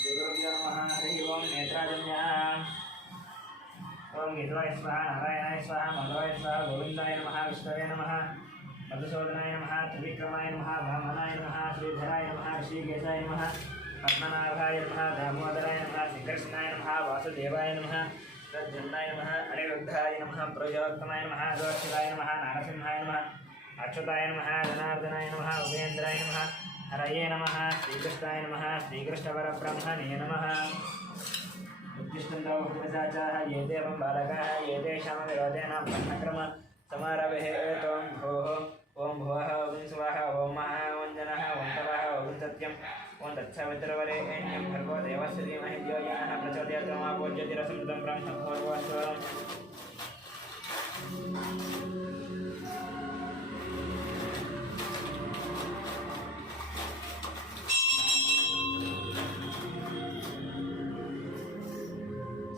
श्रीगुरुभ्यो नमः। हरिः ओं। नेत्राजन्यः। ओं गीतवाय स्वाहा, नारायणाय स्वाहा, माधवाय स्वाहा, गोविन्दाय नमः, विष्णवे नमः, मधुसूदनाय नमः, त्रिविक्रमाय नमः, वामनाय नमः, श्रीधराय नमः, ऋषिकेशाय नमः, पद्मनाभाय नमः, दामोदराय नमः, श्रीकृष्णाय नमः, वासुदेवाय नमः, प्रद्युम्नाय नमः, अनिरुद्धाय नमः, प्रयोक्तमाय नमः, दोक्षिताय नमः, नारसिंहाय नमः, अच्युताय नमः, जनार्दनाय नमः, उपेन्द्राय नमः, हरये नमः, श्रीकृष्णाय नमः, श्रीकृष्णपरब्रह्मणे नमः। उत्तिष्ठन्तौ भुजबजाचाः ये देवं बालकाः ये तेषां विरोधेन ब्रह्मक्रम समारभे त्वं भोः ॐ भुवः ॐ सुवः ॐ महः ॐ जनः ॐ तवः ॐ सत्यम् ॐ तत्सवितुर्वरेण्यं भर्गो देवस्य धीमहि धियो यो नः प्रचोदयात् तमापो ज्योतिरसमृतं ब्रह्म भूर्भुवस्सुवः।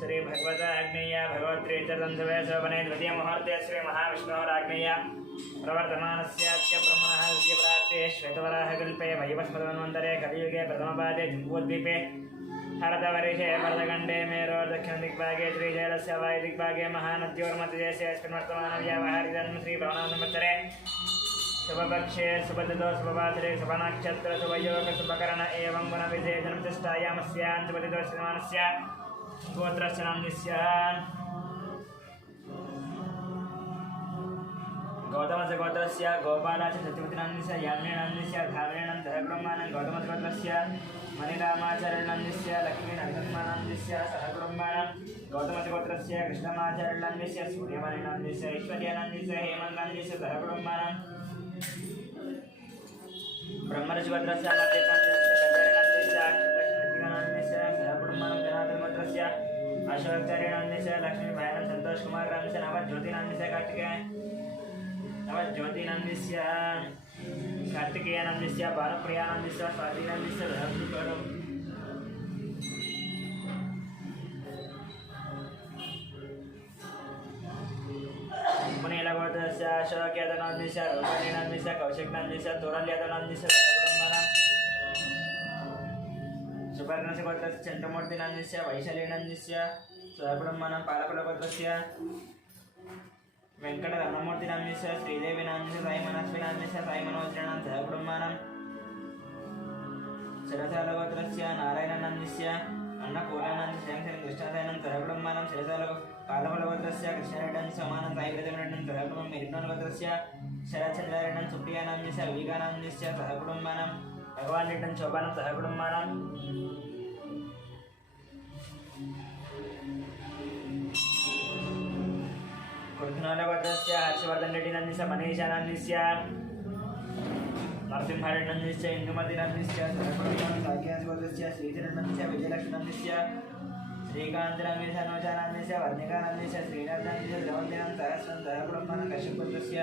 श्री भगवता आग्नेय भगवत्री चतुर्दशे शोभने द्वितीय मुहूर्ते श्री महाविष्णोराग्नेय प्रवर्तमानस्याच्च ब्रह्मणः द्वितीयप्रार्थे श्वेतवराहकल्पे वैवस्वतमन्वन्तरे कलियुगे प्रथमपादे जम्बूद्वीपे हरतवर्षे भरतखण्डे मेरो दक्षिणदिग्भागे श्रीशैलस्य वायुदिग्भागे महानद्योर्मध्यदेशे वर्तमानव्यावहारिकं श्रीभवनासंवत्सरे शुभपक्षे शुभदितो शुभपात्रे शुभनक्षत्र शुभयोग शुभकरण एवं गुणविधे जन्मतिष्ठायामस्यां शुभदितो श्रीमानस्य गोत्रस्य नाम्निस्य गौतमस्य गोत्रस्य गोपालस्य सत्यवतीनाम्निस्य यामिनीनाम्निस्य धारणेनन्तः ब्रह्माणं गौतमस्य गोत्रस्य मणिरामाचार्यनाम्निस्य लक्ष्मीनरसिंहानाम्निस्य सह ब्रह्माणं गौतमस्य गोत्रस्य कृष्णमाचार्यनाम्निस्य सूर्यमणिनाम्निस्य ऐश्वर्यानाम्निस्य हेमन्ताम्निस्य सह ब्रह्माणं ब्रह्मर्षि गोत्रस्य मध्यनाम्निस्य कल्याणनाम्निस्य अक्षरलक्ष्मीनाम्निस्य सह ब्रह्माणं जनार्दन गोत्रस्य अशोकाचार्यनाम्निस्य लक्ष्मीभायानं संतोष कुमार नाम्निस्य नवज्योतिनाम्निस्य नवज्योतिनाम्निस्य कार्तिकेयनाम्निस्य भानुप्रियानाम्निस्य स्वातिनाम्निस्य धर्मपुरं मुनिलगोत्रस्य अशोकयादवनाम्निस्य रोहिणीनाम्निस्य कौशिकनाम्निस्य तोरल्यादवनाम्निस्य ब्रह्मणं सुपर्णस्य गोत्रस्य चन्द्रमूर्तिनाम्निस्य वैशालीनाम्निस्य स्वब्रह्मणं पालकुलगोत्रस्य वेंकटरमणमूर्तिनाम्निस्य श्रीदेवीनाम्निस्य साईमनस्विनाम्निस्य साईमनोज्राणां सहब्रह्मणं शिरसालगोत्रस्य नारायणनाम्निस्य अन्नपूर्णानाम्निस्य कृष्णसायनं सहब्रह्मणं पालकुलगोत्रस्य कृष्णरेड्डं समानं साईव्रतमेड्डं सहब्रह्मं मेरिटोनगोत्रस्य शरच्चन्द्रारेड्डं सुप्रियानाम्निस्य विवेकानाम्निस्य सहब्रह्मणं भगवान् रेड्डं शोभानं सहब्रह्मणं कृष्णनगोत्रस्य हर्षवर्धन रेड्डिनाम्निस्य मनीषानाम्निस्य नरसिंहरेड्डनाम्निस्य इंदुमतीनाम्निस्य सहब्रह्मणं भाग्यनाथगोत्रस्य श्रीधरनाम्निस्य विजयलक्ष्मीनाम्निस्य श्रीकान्तनाम्निस्य अनुजानाम्निस्य वर्णिकानाम्निस्य श्रीनाथनाम्निस्य द्रवन्तिनां सहस्रं सहब्रह्मणं कश्यपगोत्रस्य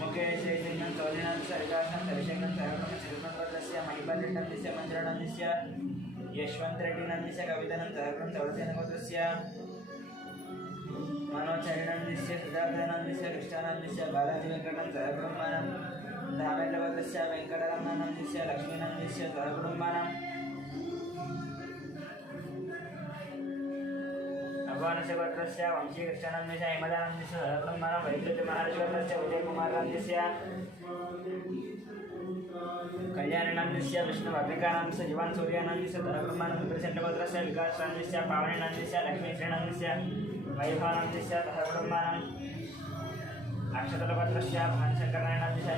मुकेश श्रीसिंहं सौर्यनाम्निस्य विकासं हरिशेखरं सहब्रह्मणं श्रीमद्गोत्रस्य महिपालरेड्डनाम्निस्य मन्दिरनाम्निस्य यशवन्तरेड्डिनाम्निस्य कवितनं सहब्रह्मणं सौरसेनगोत्रस्य मनोचार्यनाम्निस्य सिद्धार्थनाम्निस्य कृष्णानाम्निस्य बालाजी वेंकटं सहब्रह्मणं धामेन्द्रगोत्रस्य वेंकटरमणनाम्निस्य लक्ष्मीनाम्निस्य सहब्रह्मणं भगवानस्य गोत्रस्य वंशी कृष्णानाम्निस्य हेमदानाम्निस्य सहब्रह्मणं वैद्युतमहाराजगोत्रस्य विजयकुमारनाम्निस्य कल्याणनाम्निस्य विष्णुवर्णिकानाम्निस्य जीवान् सूर्यानाम्निस्य सहब्रह्मणं विप्रचण्डगोत्रस्य विकासनाम्निस्य पावनीनाम्निस्य लक्ष्मीश्रीनाम्निस्य वैभवनाम्निस्य सहब्रह्मणं अक्षतलगोत्रस्य भानशङ्करनारायणाम्निस्य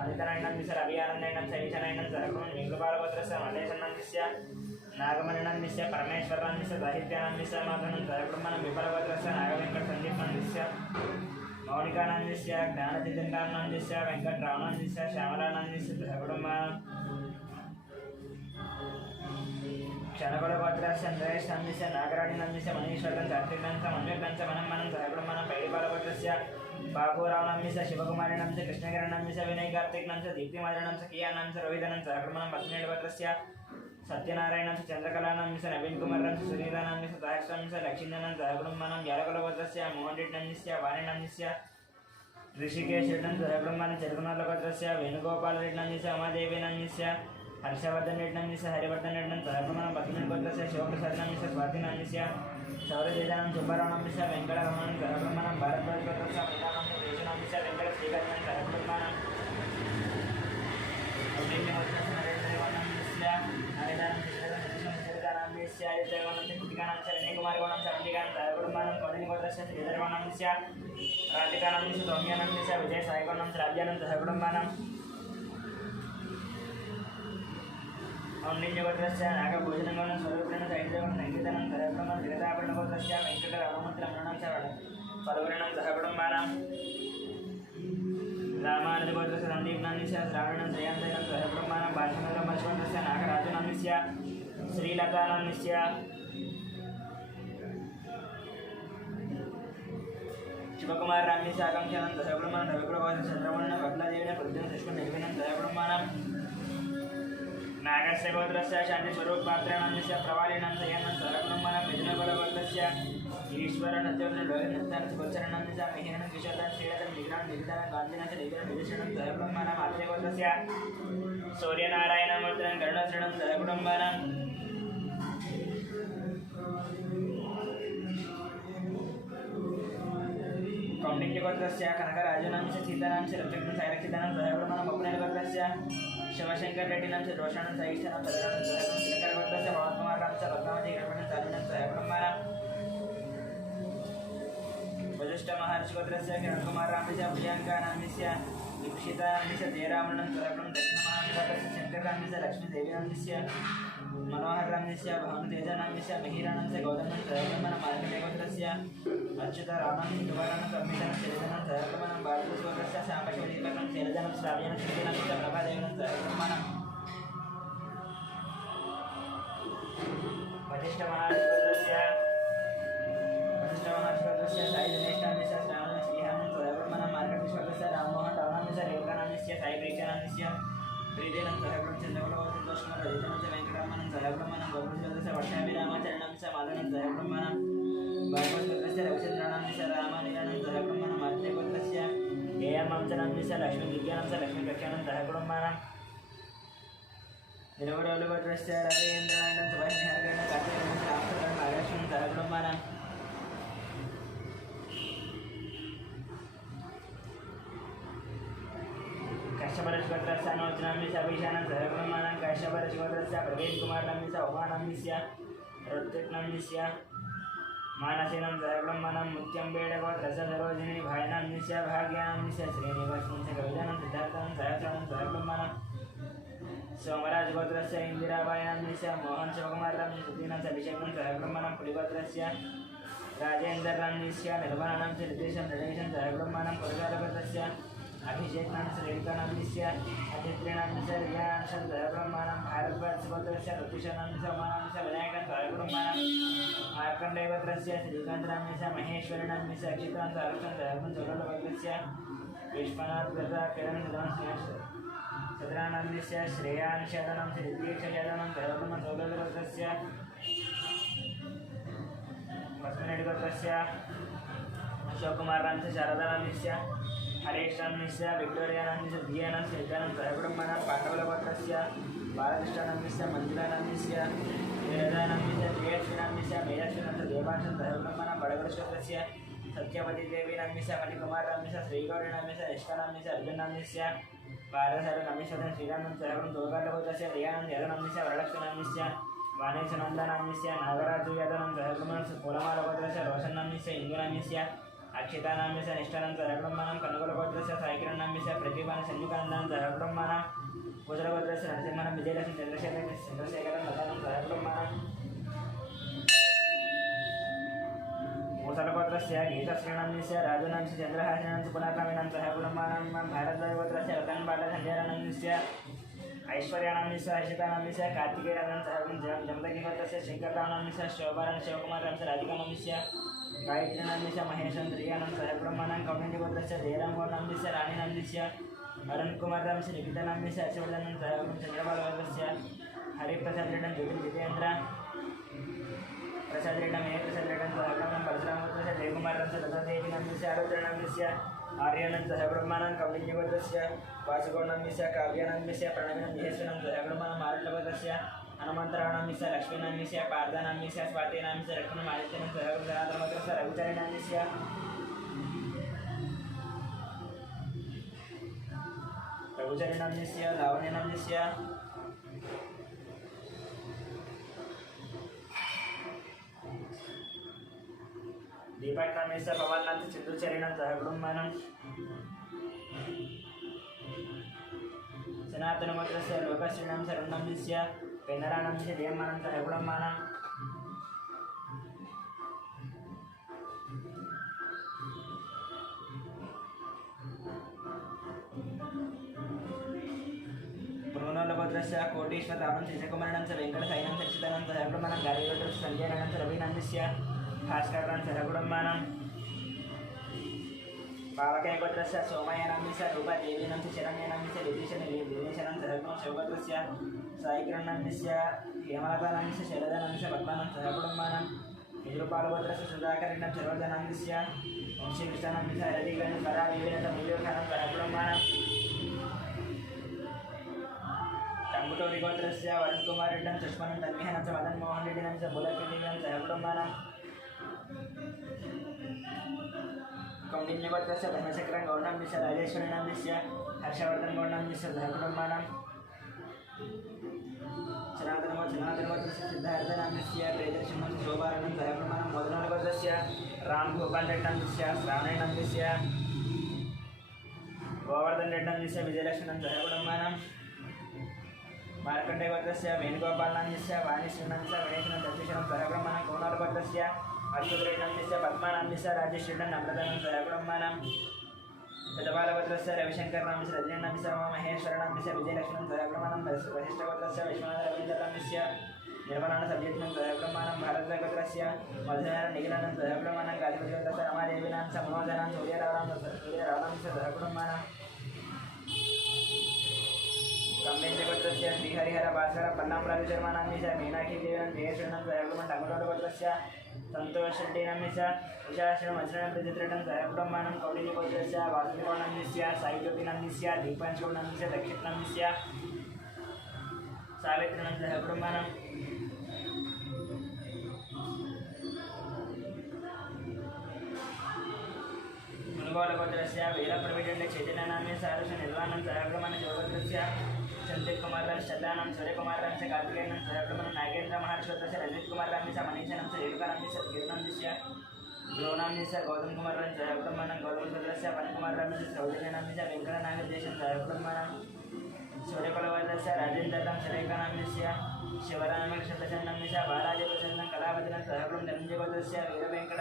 आदितनारायणाम्निस्य रविआनन्दनारायणं शैलनारायणं सहब्रह्मणं निगुलबालगोत्रस्य मल्लेशनाम्निस्य नागमणिनाम्निस्य परमेश्वरनाम्निस्य साहित्यानाम्निस्य माधवनं सहब्रह्मणं विफलगोत्रस्य नागवेङ्कटसन्दीपनाम्निस्य मौलिकानाम्निस्य ज्ञानचैतन्यनाम्निस्य वेङ्कटरावनाम्निस्य श्यामलानाम्निस्य सहब्रह्मणं क्षणकुलगोत्रस्य नरेशनाम्निस्य नागराणीनाम्निस्य मनीश्वरं कार्तिकनाम्निस्य मन्विकांस्य मनमनं सहब्रह्मणं पैडिपालगोत्रस्य बाबूरावनाम्निस्य शिवकुमारीनाम्निस्य कृष्णकिरणनाम्निस्य विनयकार्तिकनाम्निस्य दीप्तिमाधवनाम्निस्य कियानाम्निस्य रोहितनं सहब्रह्मणं पद्मनेडगोत्रस्य सत्यनारायणांस्य चंद्रकलानांस्य नवीनकुमारांस्य सुनीतानांस्य सहस्रांस्य लक्ष्मीनां सहब्रह्मणं यालकुलगोत्रस्य मोहनरेड्डनांस्य वाणीनांस्य ऋषिकेश रेड्डं सहब्रह्मणं चरकुनालगोत्रस्य वेणुगोपालरेड्डनांस्य उमादेवीनांस्य हर्षवर्धन रेड्डनस्य हरिवर्धन रेड्डन सहकुमारं भक्तिनगोत्रस्य शिवप्रसादनस्य स्वातिनस्य सौरतेजानं सुब्बरमणस्य वेङ्कटरमणं सहकुमारं भारद्वाजगोत्रस्य मृतानं देशनस्य वेङ्कटश्रीकरणं सहकुमारं अग्निहोत्रस्य नरेन्द्रवर्णनस्य हरिदानं कृष्णस्य हरिदेवनस्य कृतिकानस्य रविकुमारगोणं सर्वदिगानं सहकुमारं कोडिनिगोत्रस्य श्रीधरवर्णनस्य राधिकानस्य सौम्यानन्दस्य विजयसायगोणं राज्यानं सहकुमारं औन्निन्यगोत्रस्य नागभोजनगोणं स्वरूपेण सैन्यगोणं नैवेदनं सहकुटुम्बं जगदाभरणगोत्रस्य वेङ्कटराममन्त्रमरणं च फलवर्णं सहकुटुम्बानां रामानुजगोत्रस्य सन्दीपनाम्नस्य श्रावणं जयन्तनं सहकुटुम्बानां भाषणगोत्रस्य नागराजनाम्नस्य श्रीलतानाम्नस्य शिवकुमार राम्नस्य आकाङ्क्षानं सहकुटुम्बानां रविकुलगोत्रस्य चन्द्रवर्णं बदलादेवीन प्रद्युम्न दशकनिर्विनं सहकुटुम्बानां नागस्य गोत्रस्य शान्तिस्वरूपपात्राणाम्नस्य प्रवालिनां जयनं सहकुटुम्बानां विजयकुलगोत्रस्य ईश्वरनद्योन्न लोहिनत्तानस्य गोचरणाम्नस्य महेनं किशोरं श्रीलतं निग्रहं निगितानं गान्धिनाथ निग्रहं विदूषणं सहकुटुम्बानां आत्रेयगोत्रस्य सूर्यनारायणमूर्तिनं करुणश्रणं सहकुटुम्बानां कौण्डिन्यगोत्रस्य कनकराजनांस्य सीतानांस्य रत्नग्नं सायरक्षितानं सहकुटुम्बानां बप्पनगोत्रस्य शिवशंकर रेड्डिनां च रोषणं सहिष्ठानं तदनं सहकुटुम्बं तिलकरगोत्रस्य पवनकुमाररामस्य रत्नावती गणपतिं साधनं सहकुटुम्बानां वसिष्ठमहर्षिगोत्रस्य किरणकुमाररामस्य प्रियङ्कानाम्नस्य दीक्षितानाम्नस्य जयरामणं सहकुटुम्बं दक्षिणमहाराष्ट्रस्य शङ्कररामस्य लक्ष्मीदेवीनाम्नस्य मनोहररामस्य भानुतेजानाम्नस्य महिराणस्य गौतमं सहकुटुम्बानां मार्कण्डेयगोत्रस्य अच्युतरामं दुवाराणं कम्पितं शैलजनं सहकुटुम्बानां भारतगोत्रस्य साम्बशिवदीपकं शैलजनं श्राव्यनं श्रीनाम्नस्य प्रभादेवनं सहकुटुम्बानां वसिष्ठमहाराष्ट्रस्य साई दिनेशनाम्नस्य श्रावणं श्रीहानं सहकुटुम्बानां मार्कण्डेयगोत्रस्य राममोहन रावणाम्नस्य रेवकानाम्नस्य साई प्रीक्षानाम्नस्य प्रीतिनं सहकुटुम्बं चन्द्रकुलगोत्रस्य रजितनं वेङ्कटरामनं सहकुटुम्बानां गौरवगोत्रस्य वर्षाभिरामाचरणं मादनं सहकुटुम्बानां भागवतगोत्रस्य रविचन्द्राणाम्नस्य रामानुजानं सहकुटुम्बानां मातृगोत्रस्य एयमांसनाम्नस्य लक्ष्मीविज्ञानं लक्ष्मीप्रख्यानं सहकुटुम्बानां निरवडोलगोत्रस्य रवीन्द्रनाथं सुभाषनिहारगणं कार्तिकेयनं रामचन्द्रं नागेश्वरं सहकुटुम्बानां कश्यपरजगोत्रस्य अनुजनाम्नस्य अभिशानं सहकुटुम्बानां कश्यपरजगोत्रस्य प्रवीणकुमारनाम्नस्य उमानाम्नस्य ऋत्विक्नाम्नस्य मानसेनं सहकुटुम्बानां मुत्यम्बेडगोत्रस्य सरोजिनी भायनाम्नस्य भाग्यानाम्नस्य श्रीनिवासनस्य कवितानं सिद्धार्थनं सहस्रानं सहकुटुम्बानां सोमराजगोत्रस्य इन्दिराबायनाम्नस्य मोहन शिवकुमाररामस्य सुधीनां अभिषेकं सहकुटुम्बानां पुलिगोत्रस्य राजेन्द्ररामस्य निर्मलानां रितेशं नरेशं सहकुटुम्बानां पुरजालगोत्रस्य अभिषेकनाम्नस्य रेणुकानाम्नस्य अदित्रेणाम्नस्य रियानांशं सहकुटुम्बानां भारद्वाजगोत्रस्य ऋतुषनाम्नस्य उमानाम्नस्य विनायकं सहकुटुम्बानां मार्कण्डेयगोत्रस्य श्रीकान्तनाम्नस्य महेश्वरनाम्नस्य अक्षितां सहकुटुम्बं सहकुटुम्बं चौरलगोत्रस्य विश्वनाथगोत्र सदरानाम्नस्य श्रेयांशयादनं श्रीदीक्षयादनं सहकुटुम्बं चौरलगोत्रस्य वसुनेडिगोत्रस्य अशोककुमारनाम्नस्य शारदानाम्नस्य हरेशनाम्नस्य विक्टोरियानाम्नस्य धियानाम्नस्य नित्यानं सहकुटुम्बानां पाण्डवलगोत्रस्य बालकृष्णनाम्नस्य मञ्जुलानाम्नस्य नीरजानाम्नस्य जयश्रीनाम्नस्य मेयश्रीनाम्नस्य देवांशं सहकुटुम्बानां बडगोत्रस्य सत्यवतीदेवीनाम्नस्य मणिकुमारनाम्नस्य श्रीगौरीनाम्नस्य निष्कानाम्नस्य अर्जुननाम्नस्य पारसरनाम्नस्य श्रीरामं सहकुटुम्बं दोगालगोत्रस्य रियानन्द यादवनाम्नस्य वरलक्ष्मीनाम्नस्य वाणेशनन्दनाम्नस्य नागराजु यादवं सहकुटुम्बं कुलमालगोत्रस्य रोशन्नाम्नस्य इन्दुनाम्नस्य अक्षितानाम्नस्य निष्ठानं सहकुटुम्बानां कनकलगोत्रस्य साईकिरणनाम्नस्य प्रतिभानं संयुक्तानन्दनं सहकुटुम्बानां कुजलगोत्रस्य नरसिंहनं विजयलक्ष्मी चन्द्रशेखरं लतानं सहकुटुम्बानां मुसलगोत्रस्य गीतश्रीनाम्नस्य राजनाम्नस्य चन्द्रहासनाम्नस्य पुनर्कामिनां सहकुटुम्बानां भारद्वाजगोत्रस्य रतनबालसञ्जयनाम्नस्य ऐश्वर्यानाम्नस्य हर्षितानाम्नस्य कार्तिकेयानं सहकुटुम्बं जमदग्निगोत्रस्य शङ्कररावनाम्नस्य शोभारां शिवकुमाररामस्य राधिकानाम्नस्य गायत्रीनाम्नस्य महेशं त्रियानं सहकुटुम्बानां कौण्डिन्यगोत्रस्य जयरामगौडनाम्नस्य राणीनाम्नस्य अरुणकुमाररामस्य निकितानाम्नस्य हर्षवर्धनं सहकुटुम्बं चन्द्रबालगोत्रस्य हरिप्रसादरेड्डं ज्योतिर्जितेन्द्र प्रसादरेड्डं मेयप्रसादरेड्डं सहकुटुम्बं परशुरामगोत्रस्य जयकुमाररामस्य लतादेवीनाम्नस्य आरुद्रनाम्नस्य आर्यानं सह ब्रह्मानं कौलिन्यवतस्य वासुगौणं मिस्य काव्यानं मिस्य प्रणविनं महेश्वरं सह ब्रह्मानं आरुणवतस्य हनुमन्तराणं मिस्य लक्ष्मीनं मिस्य पार्दानं मिस्य स्वातेनं मिस्य लक्ष्मणं आदित्यनं सह गुरुधराधर्मस्य रघुचरणं मिस्य रघुचरणं मिस्य लावण्यनं मिस्य दीपकं मिस्य पवनं सिद्धुचरणं सह ब्रह्मानं सनातनमत्रस्य लोकस्यनं शरणं मिस्य पेन्नराणं मिस्य देयमानं सह ब्रह्मानं ब्रह्मणोलभद्रस्य कोटीश्वराणं शिशकुमारणं च वेङ्कटशयनं चक्षितानं सह ब्रह्मानं गारिवद्रस्य सञ्जयनं च रवीनं मिस्य भास्करं सह ब्रह्मानं पावकैपत्रस्य सोमयानं मिस्य रूपदेवीनं च शरण्यनं मिस्य विभीषणं सह शिवभद्रस्य साईकिरणं मिस्य हेमलतानं मिस्य शैलजानं मिस्य पद्मानं सह ब्रह्मानं विद्रुपालभद्रस्य सुधाकरणं सर्वजनं मिस्य वंशीकृष्णानं मिस्य हरदिगणं कराविवेनं मूल्यखानं सह ब्रह्मानं टंगुटोरिगोत्रस्य वरुणकुमारेड्डं चष्मनं तन्मिहनं च मदन मोहन रेड्डिनं च बुलकिनीनं सह ब्रह्मानं कौंडिन्यगोत्रस्य धर्मचक्रं गौर्णं मिस्य राजेश्वरिणं मिस्य हर्षवर्धन गौर्णं मिस्य सह ब्रह्मानं सनातनगोत्रस्य सिद्धार्थनं मिस्य प्रियदर्शनं शोभारणं सह ब्रह्मानं मोदनगोत्रस्य रामगोपाल रेड्डं मिस्य श्रावणेनं मिस्य गोवर्धन रेड्डं मिस्य विजयलक्ष्मणं सह ब्रह्मानं मार्कण्डेयगोत्रस्य वेणुगोपालं मिस्य वाणीश्रीनं च गणेशनं दत्तिशनं सह ब्रह्मानं कोणालगोत्रस्य अच्युतरेड्डं मिस्य पद्मानं मिस्य राजेश्वरनं नम्रतानं सह ब्रह्मानं शतपालगोत्रस्य रविशङ्करनं मिस्य रजनीनं मिस्य महेश्वरनं मिस्य विजयलक्ष्मणं सह ब्रह्मानं वसिष्ठगोत्रस्य विश्वनाथरवीन्द्रनं मिस्य निर्मलानं सब्जेक्टनं सह ब्रह्मानं भारतगोत्रस्य मधुनारायण निखिलानं सह ब्रह्मानं गाधिपतिगोत्रस्य रमादेवीनां च मनोजनां सूर्यरावणं मिस्य सह ब्रह्मानं कम्बेन्द्रगोत्रस्य श्रीहरिहर भास्कर पन्नामराजशर्मानं मिस्य मीनाक्षी देवीनं जयेश्वरनं सह ब्रह्मानं टंगुटोरिगोत्रस्य संतोषरेड्डिनं मिस्य विशाश्रमं वज्रणं प्रजितरेड्डं सह ब्रह्मानं कौटिल्यगोत्रस्य वासुदेवनं मिस्य साईज्योतिनं मिस्य दीपांशुगौर्णं मिस्य दक्षिणं मिस्य सावित्रिनं सह ब्रह्मानं मुनुगोलगोत्रस्य वीरप्रविडण्ड चैतन्यनं मिस्य सारुषनिर्वाणं सह ब्रह्मानं शिवगोत्रस्य चंद्रकुमारं शल्लानं सूर्यकुमारं च कार्तिकेयनं सह ब्रह्मानं नागेन्द्र महर्षिगोत्रस्य रजतकुमारं मिस्य मनीषनं च रेणुकानं मिस्य किरणं मिस्य द्रोणं मिस्य गौतम कुमारं सह ब्रह्मानं गौतमगोत्रस्य वनकुमारं मिस्य सौजन्यनं मिस्य वेङ्कटनागदेशं सह ब्रह्मानं सूर्यकुलगोत्रस्य राजेन्द्रं शरेकानं मिस्य शिवरामकृष्णप्रसन्नं मिस्य बालाजीप्रसन्नं कलावतिनं सह ब्रह्म धनञ्जयगोत्रस्य वीरवेङ्कट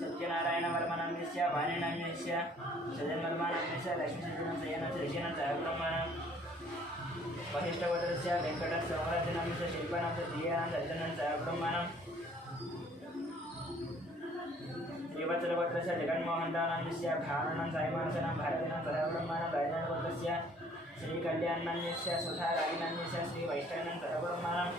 सत्यनारायणवर्मनं मिस्य वाणिनं मिस्य सजन्वर्मानं मिस्य लक्ष्मीसिद्धिनं सयनं ऋषिनं सह ब्रह्मानं वसिष्ठगोत्रस्य वेङ्कटः सोमराजनं मिस्य शिल्पानं च धीयानं दर्शनं सह ब्रह्मानं श्रीवत्सलगोत्रस्य जगन्मोहनदानं मिस्य भावनं साईमानसनं भारतीनं सह ब्रह्मानं राजनगोत्रस्य श्रीकल्याणं मिस्य सुधारायणं मिस्य श्रीवैष्णवनं सह ब्रह्मानं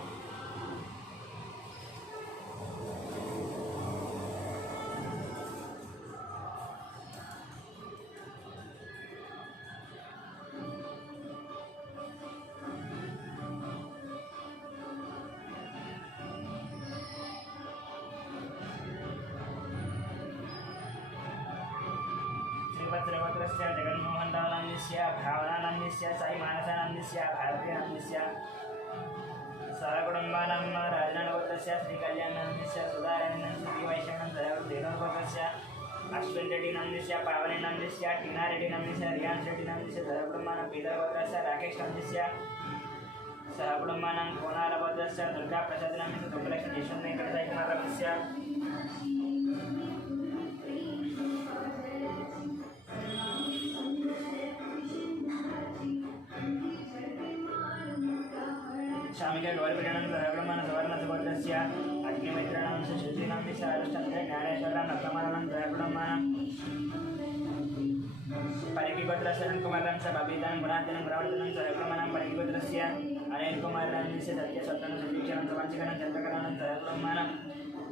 श्रीवत्सलगोत्रस्य जगन्मोहनदानं मिस्य भावनानं मिस्य साईमानसनं मिस्य भारतीनं मिस्य सहकुटुम्बानां राजनगोत्रस्य श्रीकल्याणं मिस्य सुधारायणं श्रीवैष्णवनं सह धेनुगोत्रस्य अश्विन रेड्डिनं मिस्य पावनीनं मिस्य टीना रेड्डिनं मिस्य रियान्स रेड्डिनं मिस्य सह ब्रह्मानं पीतरगोत्रस्य राकेशनं मिस्य सह ब्रह्मानं कोणालगोत्रस्य दुर्गाप्रसादनं मिस्य दुर्गलक्ष्मी यशवन्त वेङ्कटसाईकुमारं मिस्य शामिका गौरपीठनं सह ब्रह्मानं सुवर्णसुगोत्रस्य अग्निमित्राणां मिस्य शुचीनां मिस्य अनुष्ठन्ते ज्ञानेश्वरां रत्नमालानं सह ब्रह्मानं परिकिगोत्रस्य कुमारं च बबीतानं गुणार्जनं गुणवर्धनं सह ब्रह्मानं परिकिगोत्रस्य अनिलकुमारं मिस्य सत्यसत्तनं सुदीक्षणं च वंशिकनं चन्द्रकरणं सह ब्रह्मानं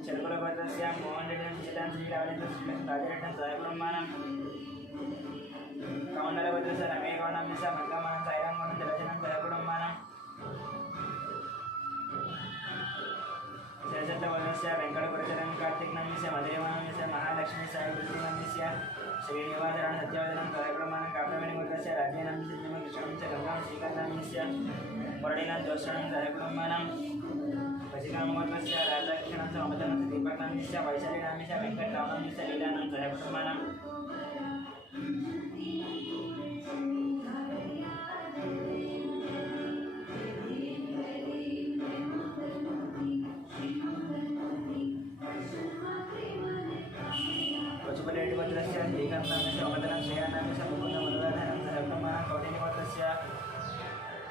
चरुकुलगोत्रस्य मोहनरेड्डिनं चितां श्रीरावणेन्द्रं राजरेड्डं सह ब्रह्मानं bisa Mangkamanan Sairang Monan Jalajanan Sayapurumanam Sejata Walasya Venkatapuram Kartik Namisya Madhyamanam Misya Mahalakshmi Sai Gurti Namisya Srinivasaran Satyavadanam Sayapurumanam Kapramani Mudasya Rajyanam Siddhima Krishnam Gangam Srikantam Misya Muradinan Dosranam Sayapurumanam Vajikam Mudasya Raja Krishnam Samadanam Sripakam Misya Vaishali Namisya Venkatapuram Misya Lilanam Sayapurumanam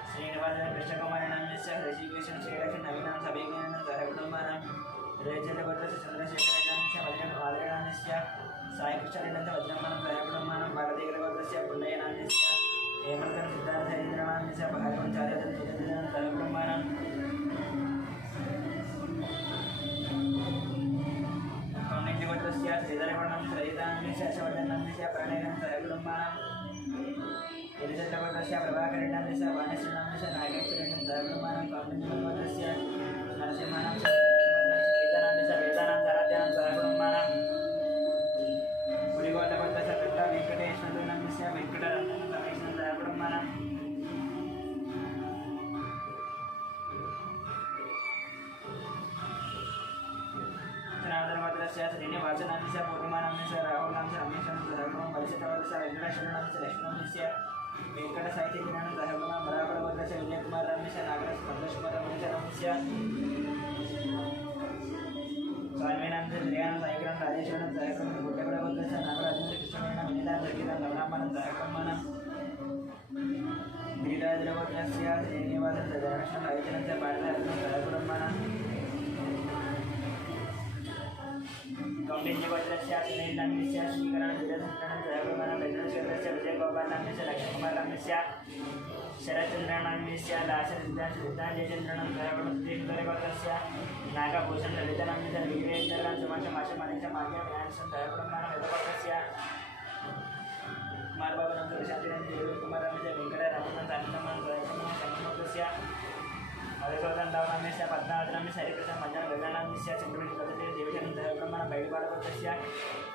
Srinivasan Krishnakumaranam Misya Hrishikesan Srirakshana Navinam Sabhigyanam Sahapurumanam Rajendra Chandrasekharanam Misya Madhyamanam Misya Sai Krishnaranam Vajramanam Sahapurumanam Bharadegragotrasya Pundayanam Misya Hemardhan Siddhartha Indranam Misya Bhagavan Charyadan Niranjanam Sahapurumanam Kamniknigotrasya Sridharavanam Sritanam Misya Shavardhanam Misya Pranayam Sahapurumanam Yadisatravadasya Prabhakaranam Misya Vanasranam Misya Nagacharanam Sahapurumanam Kamniknigotrasya Narasimhanam Sritanam Sritanam Misya Vedanam Saradhyanam Sahapurumanam Purigolagotrasya Vitta Venkateshwaranam Misya Venkataranam Sahapurumanam Sahapurumanam Srinivasadrasya Srinivasanam Misya Purnimanam Misya Rahulam Sahameshanam Sahapurumanam Varisatavadasya Venkateshwaranam Misya Lakshmanam Misya Venkata Saityanam Sahapurumanam Baraprabhadrasya Vijayakumaram Misya Nagaras Padmashumaram Misya Swanminam Misya Sriyanam Saikiram Rajeshwaranam Sahapurumanam Bhuttaprabhadrasya Nagarajam Krishnanam Vinitam Sarkitam Navramanam Sahapurumanam Giridharadrasya Srinivasan Sajaraksham Rajachanam Bharataratham Sahapurumanam Kaundinyavadrasya Sunilnam Misya Srikaranam Vijayasantanam Sahapurumanam Vedanasyadrasya Vijayagopalanam Misya Lakshmakumaram Misya Sharachandranam Misya Lasariddhan Siddhan Jayachandranam Sahapurumanam Srinivasadrasya Nagabhushan Lalitanam Misya Vigrayanam Sumasha Masha Manisha Magya Vinayasam Sahapurumanam Vedapadrasya Marbabanam Surishantiram Vijayakumaram Misya Venkataramanam Santanam Sahapurumanam Sangamokrasya Adhisodan Davanam Misya Padmavadhanam Misya Harikrishna Manjana Vedanam Misya Chandravati Padati Devishanam Sahapurumanam Baidipadapadasyya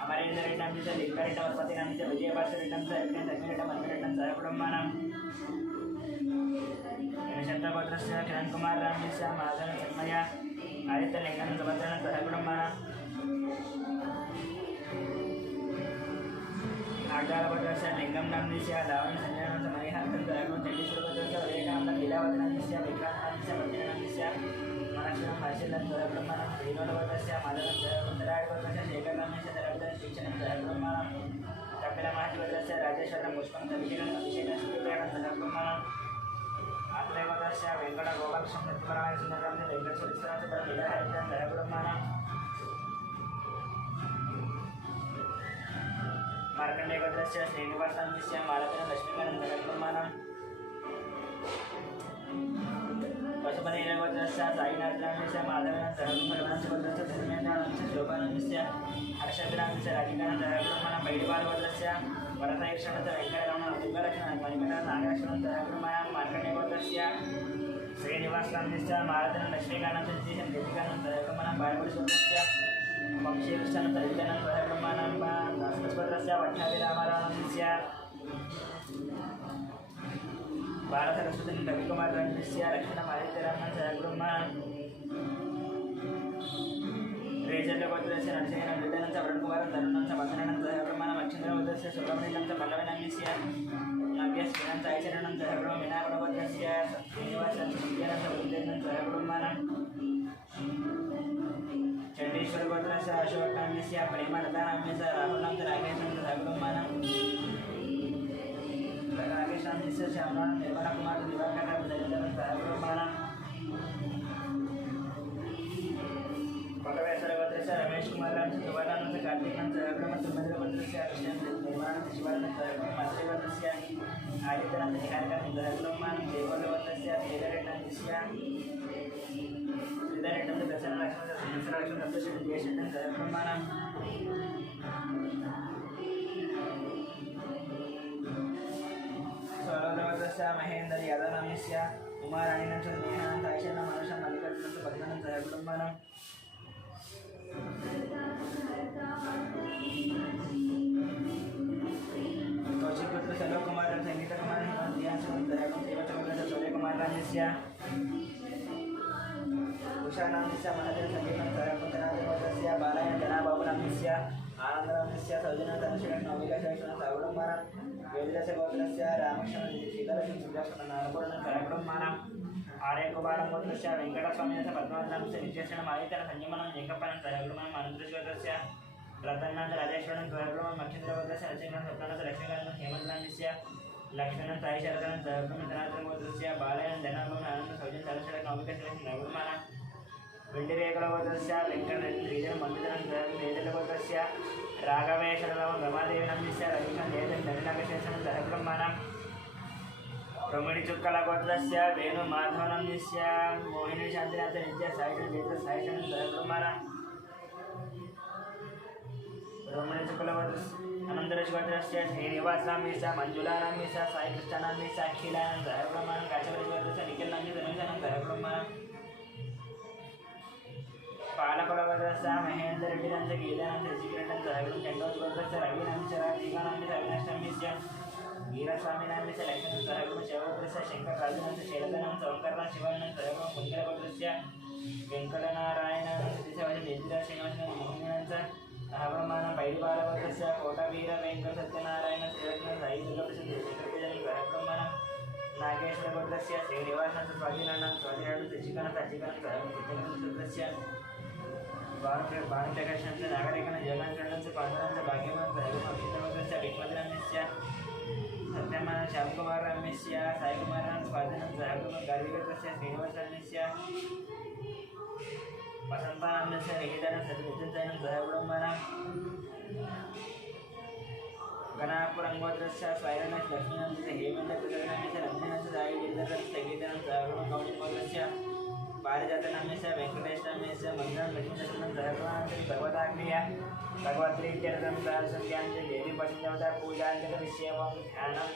Amarindareddam Misya Linkareddam Varpatinam Misya Vijayabhasareddam Sahapurumanam Sagmireddam Mandireddam Sahapurumanam Shantagotrasya Kirankumaram Misya Mahadana Chatmaya Aditya Linganam Sabhadranam Sahapurumanam Agdalagotrasya Lingam Nam Misya Davan Sanjanam Samarihantam Sahapurumanam Chandishwaragotrasya Vivekanandam Lilavadhanam Misya Vikranam Misya Bhaktinam Misya Manashanam Mahashilam Sahapurumanam Srinodagotrasya Madhanam Sahapurumanam Shekaranam Misya Sahapurumanam Shikshanam Sahapurumanam Kapila Mahashivadrasya Rajeshwaram Pushpam Savikiranam Abhishekam Sukiranam Sahapurumanam Atrevadrasya Venkata Gopalakrishna Satyaparamaya Sundaram Venkateswaram Sahapurumanam Vidaharitam Sahapurumanam Markandeyagotrasya Srinivasanam Misya Malatinam Lakshmikaranam Sahapurumanam Pasupaneyagotrasya Sainathranam Misya Madhavanam Sahapurumanam Sugotrasya Dharmendranam Misya Shobanam Misya Harshadranam Misya Radhikaranam Sahapurumanam Baidipadapadasyya Varathayakshanam Venkataramanam Abdulakshmanam Manikanthanam Nagakshanam Sahapurumanam Markandeyagotrasya Srinivasanam Misya Malatinam Lakshmikaranam Sindhisam Devikanam Sahapurumanam Baidipadapadasyya Mamshirushanam Sarvitanam Sahapurumanam Naspadrasya Vatthaviramaranam Misya Bharatharaswatin Ravikumaram Misya Lakshanam Adityaranam Sahapurumanam Rejalagotrasya Narsinganam Vidanam Savaranakumaram Tarunam Samadhananam Sahapurumanam Akshandragotrasya Subramanam Sapallavanam Misya Nabhyasvinam Saicharanam Sahapurumanam Vinayapadagotrasya Srinivasanam Sindhyanam Savaranakumaram Sahapurumanam Chandishwaragotrasya Ashokam Misya Parimadhanam Misya Rahulam Rageshanam Sahapurumanam Rageshanam Misya Shyamaranam Nirmalakumaram Divakaram Sahapurumanam Sahapurumanam Pakaveswaragotrasya Ramesh Kumaram Sahapurumanam Kartikanam Sahapurumanam Tummadiragotrasya Krishnam Nirmalanam Shivaranam Sahapurumanam Madhyagotrasya Adityanam Niharikaram Sahapurumanam Devalagotrasya Sridhareddam Misya Sridhareddam Darsana Lakshmanam Lakshmanam Darsana Jayashanam Sahapurumanam Swaradam Mahendra Yadav नामस्य उमाराणी नंच नेहानंद Ayesha मनुष्य मल्लिकार्जुन पद्मानंद कुटुंबानं कौशिक पुत्र सलो कुमार संगीत कुमार हेमंत दिया सूर्य कुमार राजस्य उषा नामस्य महादेव संगीतं पुत्रस्य बालायन जना बाबू नामस्य आनंद नामस्य सौजन्य तनुश्री नवमिका शैक्षण सावडंबानं वेदरस गोत्रस्य रामकृष्ण सीतालक्ष्मी सुजासन नारपूर्ण कुटुंबानं आर्य कुमारं गोत्रस्य वेंकटस्वामी पद्मनाथ नामस्य नित्यक्षण मालिकन संयमनं एकपनं कुटुंबानं अनंतश्वरस्य रतनाथ राजेश्वरन कुटुंबानं मक्षेंद्र गोत्रस्य रचना स्वप्नाथ लक्ष्मीकांत हेमंत नामस्य लक्ष्मण साई शरदन कुटुंबानं गोत्रस्य बालायन जना बाबू आनंद सौजन्य तनुश्री नवमिका शैक्षण कुटुंबानं वेंकटेश्वरस्य वेंकटरेजन मंदिरं वेदलगोत्रस्य राघवेश्वरराव गमादेवी नामस्य रविकांत देवदन नलिनाकशेषण कुटुंबानं प्रमणि चुक्कल गोत्रस्य वेणु माधव नामस्य मोहिनी शांतिनाथ नित्य साईशरण जयत साईशरण कुटुंबानं प्रमणि चुक्कल गोत्रस्य अनंतरेश गोत्रस्य श्रीनिवास नामस्य मंजुला नामस्य साई कृष्ण नामस्य अखिलानंद कुटुंबानं काशवरी गोत्रस्य निखिल नामस्य धनुषानंद कुटुंबानं पालकुलगोत्रस्य महेंद्र रेड्डी नामस्य गीतानंद ऋषिकिरणं चंडोल गोत्रस्य रवि नामस्य राधिका नामस्य अविनाश नामस्य वीरस्वामी नामस्य लक्ष्मण सहगुण शिवगोत्रस्य शंकर राजू नामस्य शैलधनं ओंकारनाथ शिवानंद सहगुण कुंजल गोत्रस्य वेंकटनारायण सतीशवाजी जयतीराज श्रीनिवास मोहिनीनांचा सहगुणमान पैडिबाल गोत्रस्य कोटवीर वेंकट सत्यनारायण श्रीलक्ष्मण साई दुर्गाप्रसाद जयशंकर सहगुणमान नागेश्वर गोत्रस्य श्रीनिवासनाथ स्वाधीनानंद स्वाधीनानंद शशिकांत अजिकानंद सहगुण गोत्रस्य बाणप्रकाशांचं नागरिकांना जगांकरणांचं पांडुरांचं भाग्यवान सहगुण अभिषेकांच्या विक्मद्रांस्य सत्यमान श्यामकुमार रामेश्या साईकुमार स्वाधीन सहगुण गार्विकस्य श्रीनिवास रामेश्या वसंता नामस्य निकेतन सत्यनित्यन सहगुणमाना गणापुरंगोत्रस्य स्वयंनाथ लक्ष्मीनाथस्य हेमंत कुलनामस्य रंजनाथस्य साई गिरिधर संगीतन सहगुण कौशिकोत्रस्य पारिजात नामस्य वेंकटेश नामस्य मंगल लक्ष्मीनाथन सहगुणांचे भगवताग्निया भगवत्री इत्यर्थं सहसंख्यांचे देवी पश्चिमदेवता पूजांतकरिष्येवं ध्यानम्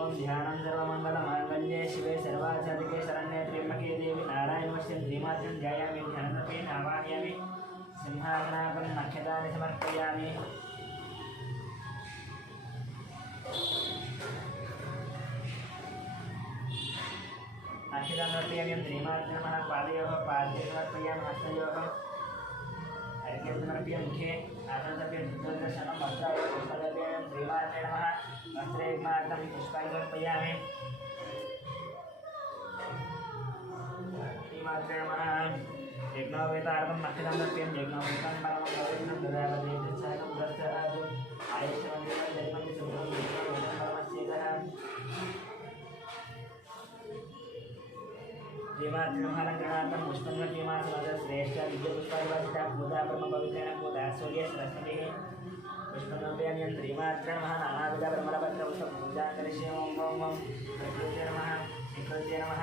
ओम ध्यानं सर्वमंगलमांगल्ये शिवे सर्वार्थसाधके शरण्ये त्र्यंबके देवी नारायणवश्यं श्रीमात्रं ध्यायामि ध्यानतपेन आवाहयामि सिंहासनाकं नक्षत्राणि समर्पयामि अक्षितामर्पयामि श्रीमात्रं नमः पादयोः पाद्ये समर्पयामि हस्तयोः अर्घ्यमर्पयामि मुखे आसनसर्पयामि दुर्दर्शनं वस्त्राय पुष्पदर्पयामि श्रीमात्रे नमः वस्त्रेग्मार्थं पुष्पाणि समर्पयामि श्रीमात्रे नमः यज्ञोपवीतार्थं नक्षत्रमर्पयामि यज्ञोपवीतं परमं पवित्रं ददामि दक्षायं दर्शयामि आयुष्यमन्दिरं जन्मनि सुखं विष्णुं परमस्येतः श्रीमातृमहालङ्करणार्थं पुष्पङ्गीमासनद श्रेष्ठ विद्युत्पुष्पादिवासिता पूजा परम पवित्रेण पूजा सूर्य सरस्वतीः पुष्पङ्गोपयामि श्रीमातृमः नानाविधपरिमलपत्रपुष्पपूजां करिष्यामि ॐ ॐ प्रकृते नमः विकृते नमः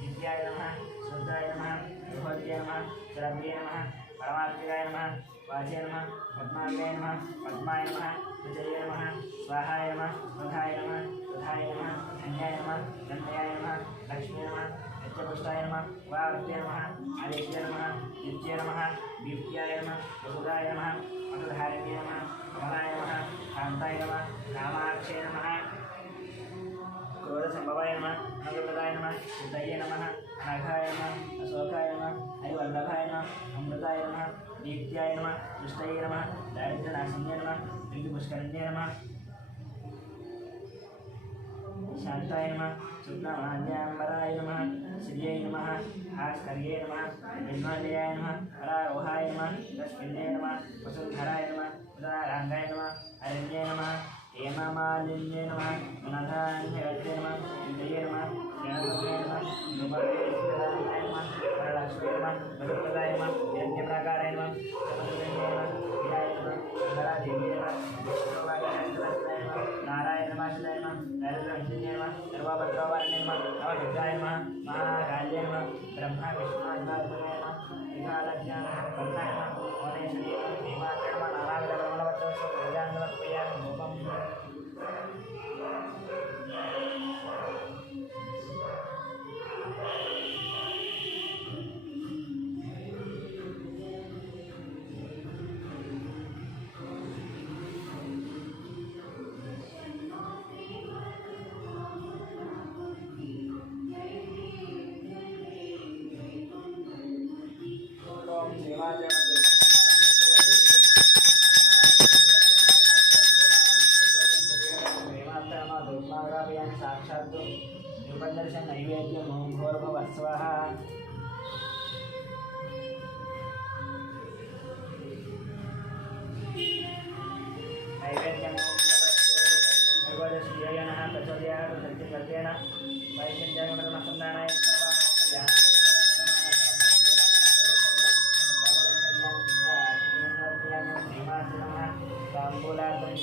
विद्याय नमः शुद्धाय नमः विभूत्यै नमः सरभ्ये नमः परमात्मिकाय नमः वाचे नमः पद्माभ्याय नमः पद्माय नमः विजये नमः स्वाहाय नमः स्वधाय नमः सुधाय नमः धन्याय नमः धन्याय नमः लक्ष्मी नमः नित्यपुष्टाय नमः वावर्त्य नमः आदित्य नमः नित्य नमः दीप्त्याय नमः वसुधाय नमः वसुधारिण्ये नमः कमलाय नमः कान्ताय नमः कामाक्षे नमः क्रोधसम्भवाय नमः अमृतदाय नमः हृदये नमः अनघाय नमः अशोकाय नमः हरिवल्लभाय नमः अमृताय नमः दीप्त्याय नमः दुष्टये नमः दारिद्र्यनाशिन्ये नमः दिव्यपुष्करिण्ये नमः शांताय नमः शुक्लमाल्याम्बराय नमः श्रियै नमः भास्कर्ये नमः निर्मालयाय नमः हरारोहाय नमः लक्ष्मीये नमः वसुन्धराय नमः उदाराङ्गाय नमः अरण्ये नमः हेममालिन्ये नमः अनघान्यगत्ये नमः विजये नमः ज्ञानरूपे नमः नृपते नमः वरलक्ष्मी नमः वरुप्रदाय नमः यज्ञप्राकाराय नमः चतुर्वेदे नमः विहाय नमः सुन्दरादेवी नमः विष्णुवायुनाय नमः नारायण नमः नमः नरद्रंशिन्ये नमः सर्वभद्रवारिणे नमः नवदुर्गाय नमः महाकाल्ये नमः ब्रह्मा विष्णु नमः विकालज्ञान कर्ताय नमः गणेशने नमः साक्षात् उपदर्शन नैवेद्यं घोरभवस्वः नैवेद्यं भगवदश्रीयनः प्रचोदयात् सत्यसत्येन वैशन्यागमनसन्धानाय ताम्बूलार्थं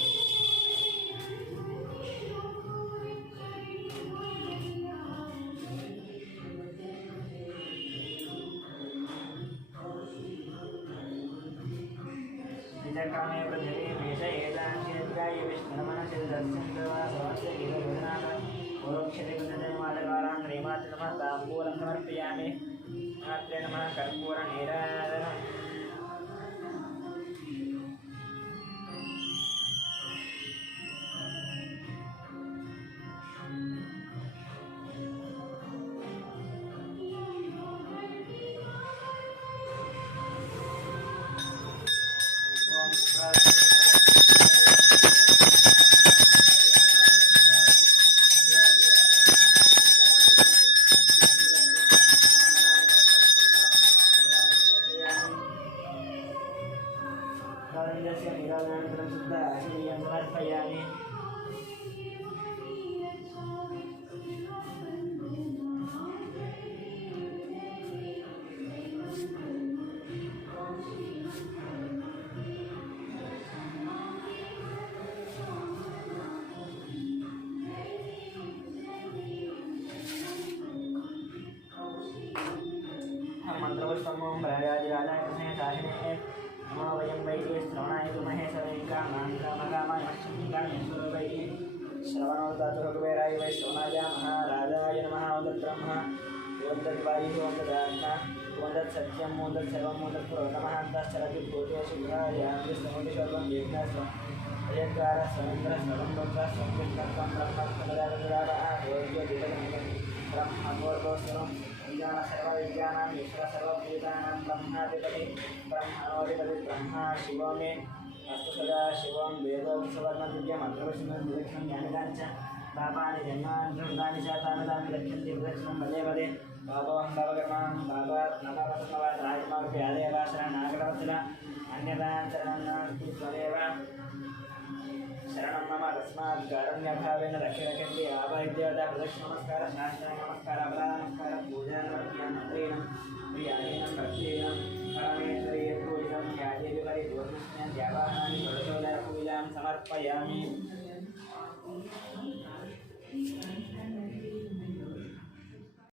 विचक्रमे पृथिवी मेषयेतान्यद्गाय विष्णुरमनसिद्धस्यन्द्रवासवस्य गीतभोजनाथ पूर्वक्षते कृतजयमालकारां श्रीमातृनमः ताम्बूलं समर्पयामि मात्रे नमः कर्पूरनीराजनम् समर्पयामि मंत्रपुष्पं राजाधिराजाय कृष्णे शाहिने नमो वयं वैद्ये श्रवणाय कुर्महे सर्वे कामाय मच्छिकामेश्वरवैः श्रवणोदातु कुबेराय वै श्रवणाय महाराजाय नमः वन्दद्ब्रह्म वन्दद्वायुः वन्ददात्मा वन्दत्सत्यं वन्दत्सर्वं वन्दत्पुरोतमः अन्तश्चरति भूतेषु गृहायान्द्रिस्तमोतिशोभं वेद्नास्वं अयद्वारस्वरन्द्रस्वरं वन्द्रस्वं विष्णत्वं ब्रह्मत्वमदागदारः ब्रह्मपूर्वस्वरं विज्ञान सर्वविज्ञानां ईश्वर सर्वभूतानां ब्रह्माधिपति ब्रह्मणोधिपति ब्रह्मा शिवो मे अस्तु सदा शिवं वेदोत्सवर्णदिव्यमन्त्रवशनं विलक्षणं ज्ञानिदानि च पापानि जन्मान्धृतानि च तानि लक्ष्यन्ति विलक्षणं पदे पदे पापोऽहं भवकर्मां पापात् नमवसन्नवात् राजमार्गे आदेवासना नागरवत्सल अन्यतां शरणं नास्ति त्वमेव शरणं मम तस्मात् कारुण्यभावेन रक्षरक्षन्ति आवाहिदेवता प्रदक्षिणनमस्कार शास्त्राय नमस्कार अपरानमस्कार पूजानमर्पयामि मन्त्रेण प्रियायेन भक्तेन परमेश्वरी पूजितं ध्याये परिपूर्णस्य द्यावाहानि षोडशोदरपूजां समर्पयामि